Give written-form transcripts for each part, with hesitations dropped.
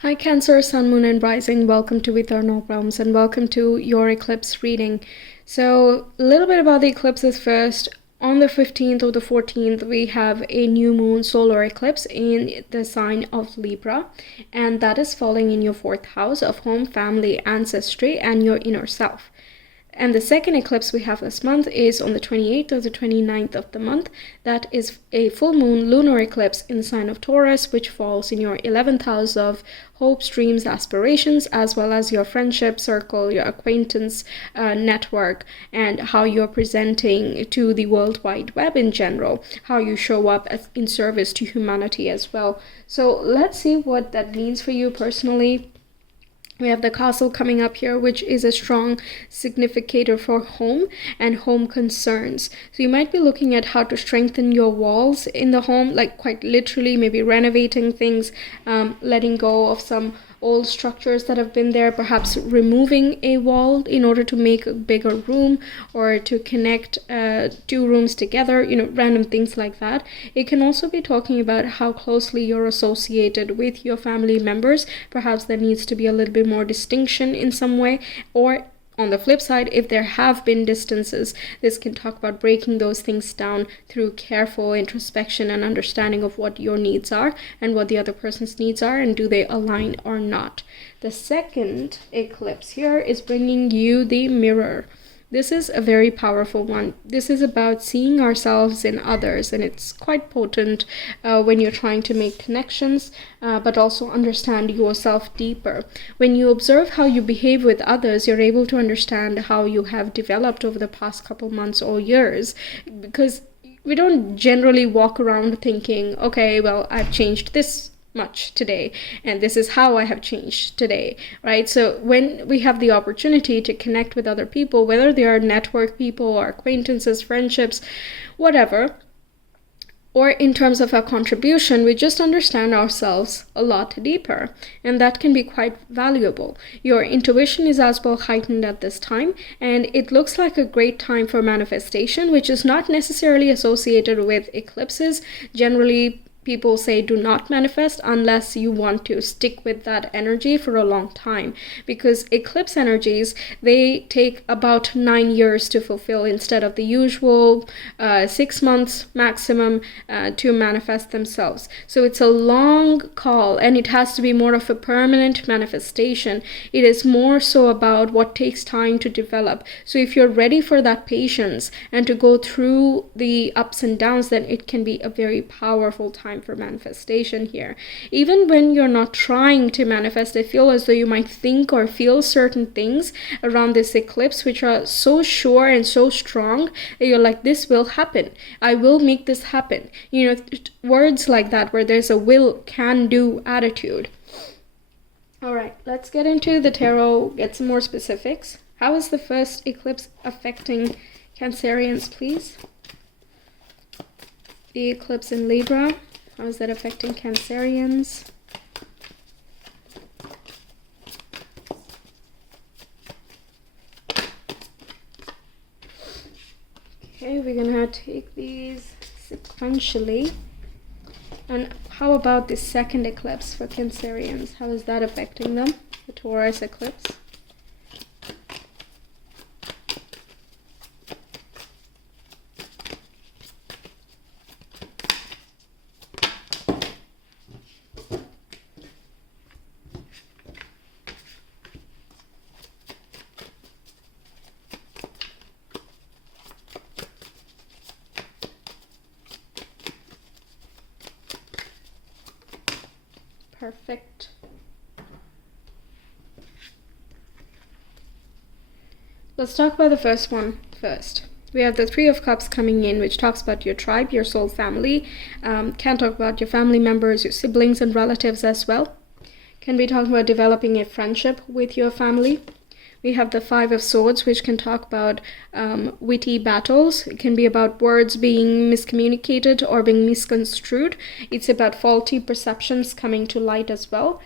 Hi Cancer, Sun, Moon and Rising. Welcome to Ethernal Realms and welcome to your eclipse reading. So a little bit about the eclipses first. On the 15th or the 14th, we have a new moon solar eclipse in the sign of Libra, and that is falling in your 4th house of home, family, ancestry, and your inner self. And the second eclipse we have this month is on the 28th or the 29th of the month. That is a full moon lunar eclipse in the sign of Taurus, which falls in your 11th house of hopes, dreams, aspirations, as well as your friendship circle, your acquaintance network, and how you're presenting to the World Wide Web in general, how you show up in service to humanity as well. So let's see what that means for you personally. We have the castle coming up here, which is a strong significator for home and home concerns. So you might be looking at how to strengthen your walls in the home, like quite literally, maybe renovating things, letting go of some old structures that have been there, perhaps removing a wall in order to make a bigger room or to connect two rooms together, random things like that. It can also be talking about how closely you're associated with your family members. Perhaps there needs to be a little bit more distinction in some way, or on the flip side, if there have been distances, this can talk about breaking those things down through careful introspection and understanding of what your needs are and what the other person's needs are, and do they align or not. The second eclipse here is bringing you the mirror. This is a very powerful one. This is about seeing ourselves in others, and it's quite potent when you're trying to make connections, but also understand yourself deeper. When you observe how you behave with others, you're able to understand how you have developed over the past couple months or years, because we don't generally walk around thinking, okay, well, I've changed this much today and this is how I have changed today, right? So when we have the opportunity to connect with other people, whether they are network people or acquaintances, friendships, whatever, or in terms of our contribution, we just understand ourselves a lot deeper, and that can be quite valuable. Your intuition is as well heightened at this time, and it looks like a great time for manifestation, which is not necessarily associated with eclipses. Generally, people say do not manifest unless you want to stick with that energy for a long time, because eclipse energies, they take about 9 years to fulfill instead of the usual 6 months maximum to manifest themselves. So it's a long call, and it has to be more of a permanent manifestation. It is more so about what takes time to develop. So if you're ready for that patience and to go through the ups and downs, then it can be a very powerful time for manifestation here. Even when you're not trying to manifest, I feel as though you might think or feel certain things around this eclipse which are so sure and so strong that you're like, this will happen, I will make this happen. Words like that, where there's a will, can do attitude. All right, let's get into the tarot, get some more specifics. How is the first eclipse affecting Cancerians, please? The eclipse in Libra, how is that affecting Cancerians? Okay, we're gonna take these sequentially. And how about the second eclipse for Cancerians? How is that affecting them? The Taurus eclipse. Perfect. Let's talk about the first one first. We have the Three of Cups coming in, which talks about your tribe, your soul family. Can talk about your family members, your siblings and relatives as well. Can be talking about developing a friendship with your family. We have the Five of Swords, which can talk about witty battles. It can be about words being miscommunicated or being misconstrued. It's about faulty perceptions coming to light as well.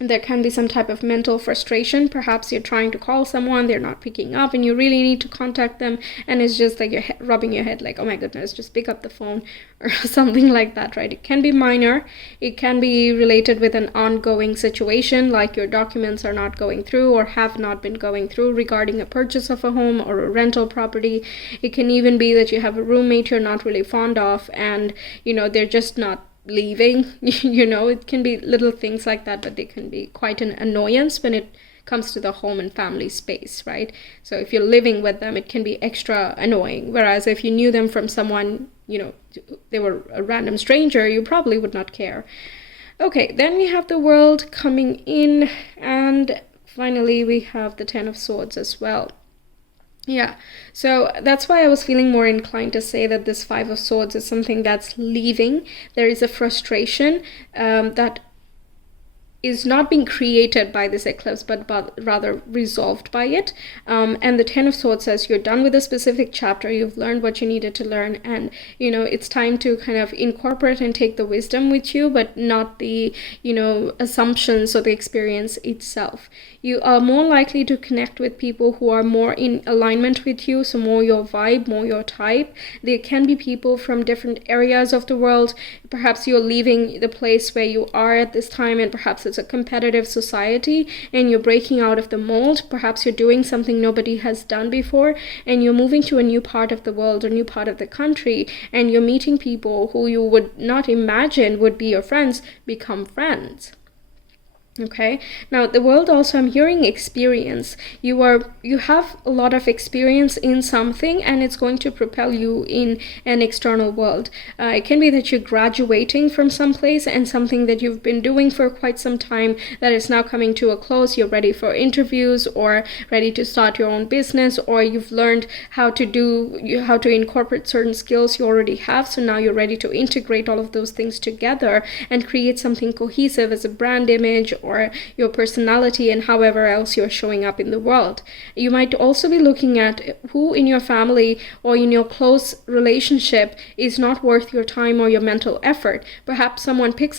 There can be some type of mental frustration. Perhaps you're trying to call someone, they're not picking up, and you really need to contact them, and it's just like you're rubbing your head like, oh my goodness, just pick up the phone, or something like that, right? It can be minor. It can be related with an ongoing situation, like your documents are not going through or have not been going through regarding a purchase of a home or a rental property. It can even be that you have a roommate you're not really fond of, and they're just not leaving. It can be little things like that, but they can be quite an annoyance when it comes to the home and family space, right? So if you're living with them, it can be extra annoying, whereas if you knew them from someone, they were a random stranger, you probably would not care. Okay, then we have the World coming in, and finally we have the Ten of Swords as well. Yeah, so that's why I was feeling more inclined to say that this Five of Swords is something that's leaving. There is a frustration that is not being created by this eclipse, but rather resolved by it. And the Ten of Swords says you're done with a specific chapter, you've learned what you needed to learn, and it's time to kind of incorporate and take the wisdom with you, but not the assumptions or the experience itself. You are more likely to connect with people who are more in alignment with you, so more your vibe, more your type. There can be people from different areas of the world. Perhaps you're leaving the place where you are at this time, and perhaps it's a competitive society and you're breaking out of the mold. Perhaps you're doing something nobody has done before, and you're moving to a new part of the world, a new part of the country, and you're meeting people who you would not imagine would be your friends become friends. Okay, now the World also, I'm hearing experience. You have a lot of experience in something, and it's going to propel you in an external world. It can be that you're graduating from some place, and something that you've been doing for quite some time that is now coming to a close. You're ready for interviews, or ready to start your own business, or you've learned how to incorporate certain skills you already have, so now you're ready to integrate all of those things together and create something cohesive as a brand image, or your personality, and however else you're showing up in the world. You might also be looking at who in your family or in your close relationship is not worth your time or your mental effort. Perhaps someone picks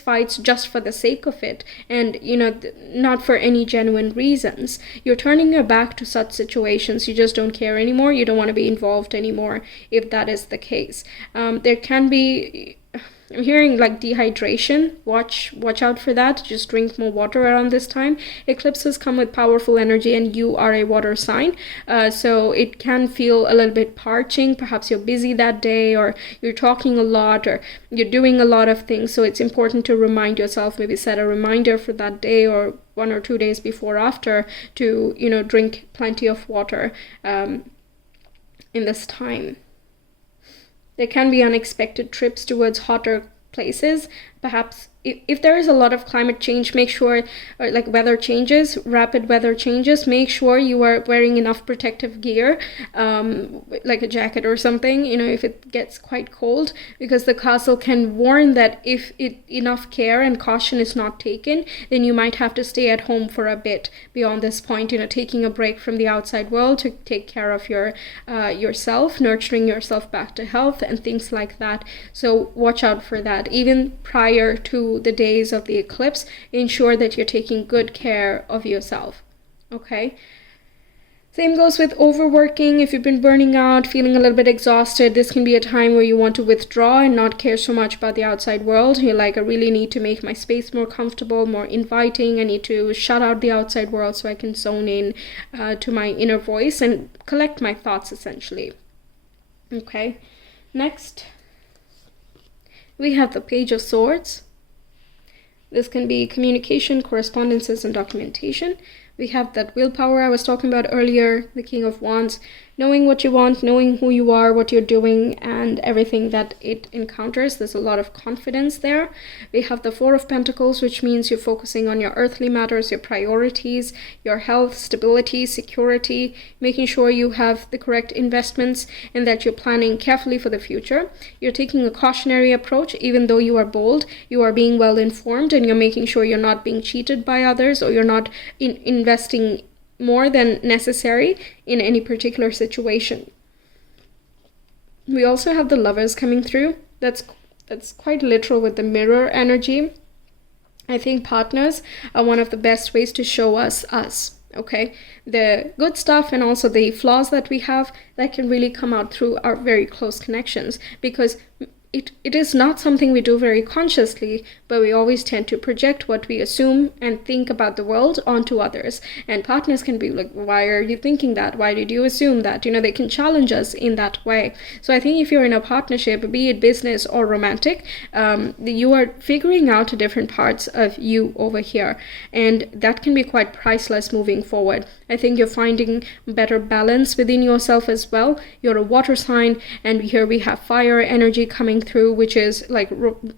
fights just for the sake of it, and not for any genuine reasons. You're turning your back to such situations. You just don't care anymore. You don't want to be involved anymore if that is the case. There can be, I'm hearing like dehydration. Watch out for that. Just drink more water around this time. Eclipses come with powerful energy, and you are a water sign, so it can feel a little bit parching. Perhaps you're busy that day, or you're talking a lot, or you're doing a lot of things, so it's important to remind yourself, maybe set a reminder for that day or 1 or 2 days before or after to drink plenty of water in this time. There can be unexpected trips towards hotter places. Perhaps if there is a lot of climate change, make sure, or like weather changes, rapid weather changes, make sure you are wearing enough protective gear, like a jacket or something, if it gets quite cold, because the castle can warn that if enough care and caution is not taken, then you might have to stay at home for a bit beyond this point, taking a break from the outside world to take care of yourself, nurturing yourself back to health and things like that. So watch out for that. Even prior to the days of the eclipse, ensure that you're taking good care of yourself. Okay. Same goes with overworking. If you've been burning out, feeling a little bit exhausted, this can be a time where you want to withdraw and not care so much about the outside world. You're like, I really need to make my space more comfortable, more inviting. I need to shut out the outside world so I can zone in to my inner voice and collect my thoughts, essentially. Okay. Next, we have the Page of Swords. This can be communication, correspondences, and documentation. We have that willpower I was talking about earlier, the King of Wands, knowing what you want, knowing who you are, what you're doing, and everything that it encounters. There's a lot of confidence there. We have the Four of Pentacles, which means you're focusing on your earthly matters, your priorities, your health, stability, security, making sure you have the correct investments and that you're planning carefully for the future. You're taking a cautionary approach. Even though you are bold, you are being well informed, and you're making sure you're not being cheated by others, or you're not investing more than necessary in any particular situation. We also have the Lovers coming through. That's quite literal with the mirror energy. I think partners are one of the best ways to show us us. Okay, the good stuff and also the flaws that we have, that can really come out through our very close connections, because it is not something we do very consciously, but we always tend to project what we assume and think about the world onto others. And partners can be like, why are you thinking that? Why did you assume that? You know, they can challenge us in that way. So I think if you're in a partnership, be it business or romantic, you are figuring out different parts of you over here. And that can be quite priceless moving forward. I think you're finding better balance within yourself as well. You're a water sign, and here we have fire energy coming through, which is like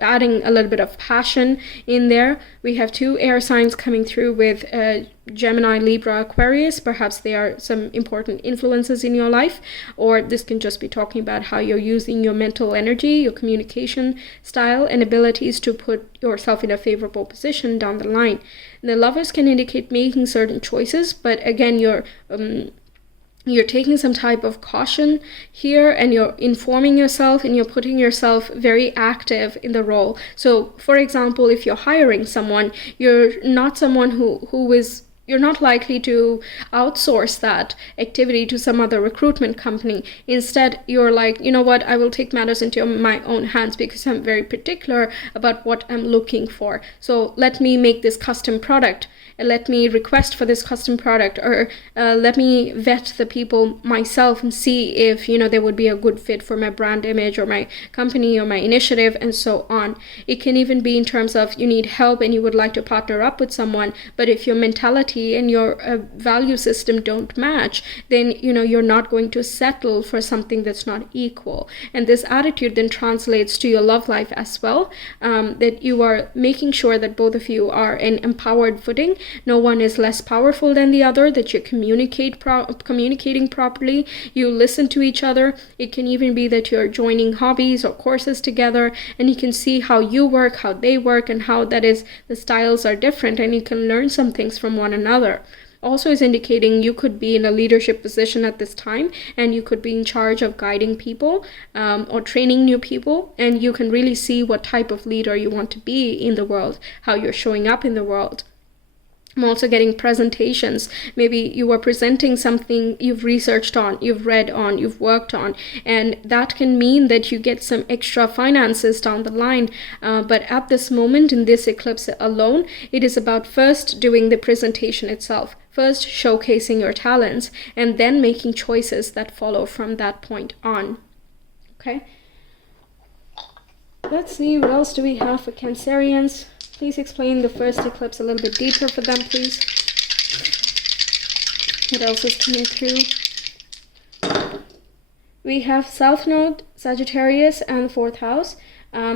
adding a little bit of passion in there. We have 2 air signs coming through with Gemini, Libra, Aquarius. Perhaps they are some important influences in your life, or this can just be talking about how you're using your mental energy, your communication style and abilities to put yourself in a favorable position down the line. The Lovers can indicate making certain choices, but again, you're taking some type of caution here, and you're informing yourself, and you're putting yourself very active in the role. So for example, if you're hiring someone, you're not someone you're not likely to outsource that activity to some other recruitment company. Instead, you're like, you know what, I will take matters into my own hands because I'm very particular about what I'm looking for. So let me make this custom product. Let me request for this custom product, or let me vet the people myself and see if, you know, they would be a good fit for my brand image or my company or my initiative, and so on. It can even be in terms of you need help and you would like to partner up with someone, but if your mentality and your value system don't match, then, you know, you're not going to settle for something that's not equal. And this attitude then translates to your love life as well, that you are making sure that both of you are in empowered footing. No one is less powerful than the other, that you communicating properly, you listen to each other. It can even be that you're joining hobbies or courses together, and you can see how you work, how they work, and how that is, the styles are different, and you can learn some things from one another. Also is indicating you could be in a leadership position at this time, and you could be in charge of guiding people or training new people, and you can really see what type of leader you want to be in the world, how you're showing up in the world. I'm also getting presentations. Maybe you are presenting something you've researched on, you've read on, you've worked on, and that can mean that you get some extra finances down the line. But at this moment, in this eclipse alone, it is about first doing the presentation itself, first showcasing your talents, and then making choices that follow from that point on. Okay? Let's see, what else do we have for Cancerians? Please explain the first eclipse a little bit deeper for them, please. What else is coming through? We have South Node, Sagittarius, and the 4th house.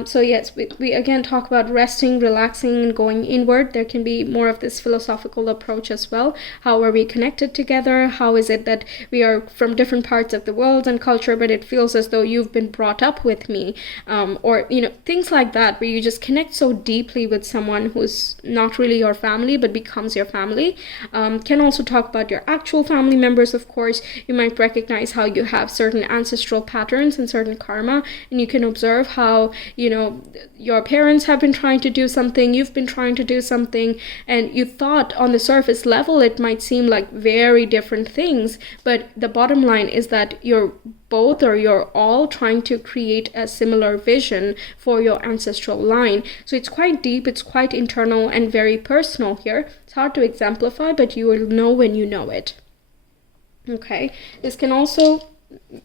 So yes, we again talk about resting, relaxing, and going inward. There can be more of this philosophical approach as well. How are we connected together? How is it that we are from different parts of the world and culture, but it feels as though you've been brought up with me? Or, you know, things like that, where you just connect so deeply with someone who's not really your family, but becomes your family. Can also talk about your actual family members, of course. You might recognize how you have certain ancestral patterns and certain karma, and you can observe how, you know, your parents have been trying to do something, you've been trying to do something, and you thought on the surface level it might seem like very different things, but the bottom line is that you're both, or you're all trying to create a similar vision for your ancestral line. So it's quite deep, it's quite internal and very personal here. It's hard to exemplify, but you will know when you know it. Okay, this can also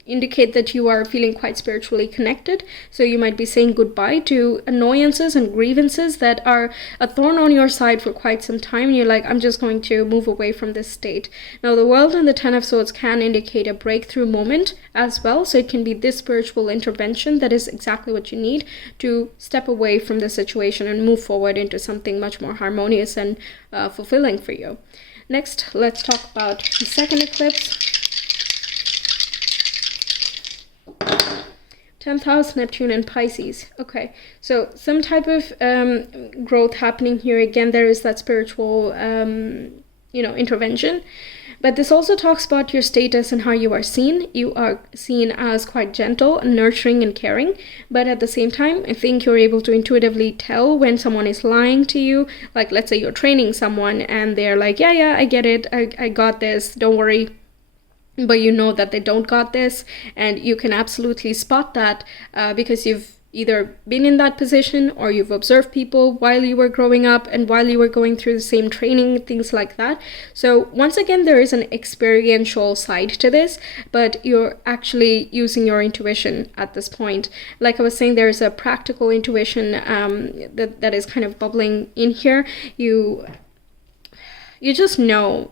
indicate that you are feeling quite spiritually connected. So you might be saying goodbye to annoyances and grievances that are a thorn on your side for quite some time. And you're like, I'm just going to move away from this state. Now, the World and the 10 of Swords can indicate a breakthrough moment as well. So it can be this spiritual intervention that is exactly what you need to step away from the situation and move forward into something much more harmonious and fulfilling for you. Next, let's talk about the second eclipse. 10th house, Neptune and Pisces. Okay, so some type of growth happening here. Again, there is that spiritual, intervention. But this also talks about your status and how you are seen. You are seen as quite gentle, nurturing, and caring. But at the same time, I think you're able to intuitively tell when someone is lying to you. Like, let's say you're training someone and they're like, yeah, I get it. I got this. Don't worry. But you know that they don't got this. And you can absolutely spot that because you've either been in that position or you've observed people while you were growing up and while you were going through the same training, things like that. So once again, there is an experiential side to this, but you're actually using your intuition at this point. Like I was saying, there's a practical intuition that is kind of bubbling in here. You just know,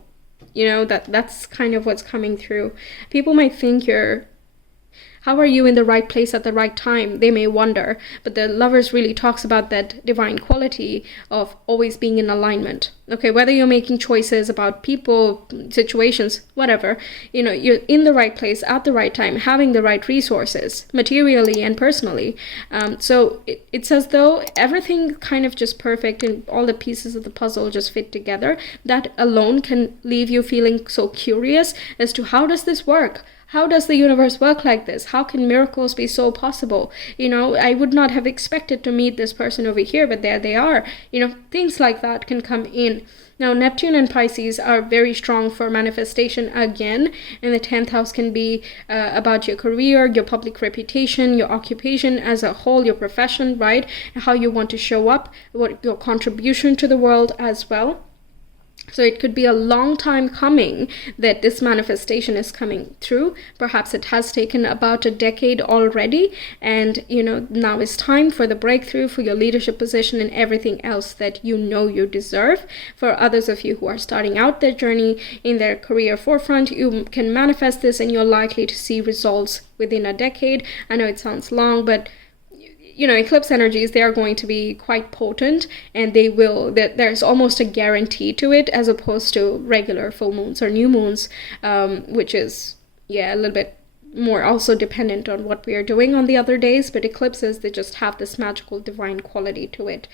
that's kind of what's coming through. People might think how are you in the right place at the right time? They may wonder, but the Lovers really talks about that divine quality of always being in alignment. Okay, whether you're making choices about people, situations, whatever, you're in the right place at the right time, having the right resources, materially and personally. So it's as though everything kind of just perfect and all the pieces of the puzzle just fit together. That alone can leave you feeling so curious as to how does this work? How does the universe work like this? How can miracles be so possible? I would not have expected to meet this person over here, but there they are. Things like that can come in. Now, Neptune and Pisces are very strong for manifestation again, and the 10th house can be about your career, your public reputation, your occupation as a whole, your profession, right? How you want to show up, what your contribution to the world as well. So it could be a long time coming that this manifestation is coming through. Perhaps it has taken about a decade already. And, now is time for the breakthrough, for your leadership position and everything else that you deserve. For others of you who are starting out their journey in their career forefront, you can manifest this and you're likely to see results within a decade. I know it sounds long, but eclipse energies, they are going to be quite potent, and there's almost a guarantee to it as opposed to regular full moons or new moons, which is, a little bit more also dependent on what we are doing on the other days. But eclipses, they just have this magical divine quality to it.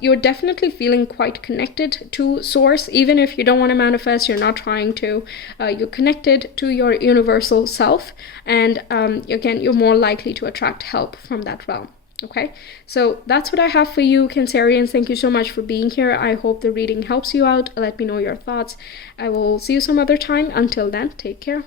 You're definitely feeling quite connected to source, even if you don't want to manifest, you're not trying to, you're connected to your universal self, and again, you're more likely to attract help from that realm. Okay, so that's what I have for you, Cancerians. Thank you so much for being here. I hope the reading helps you out. Let me know your thoughts. I will see you some other time. Until then, take care.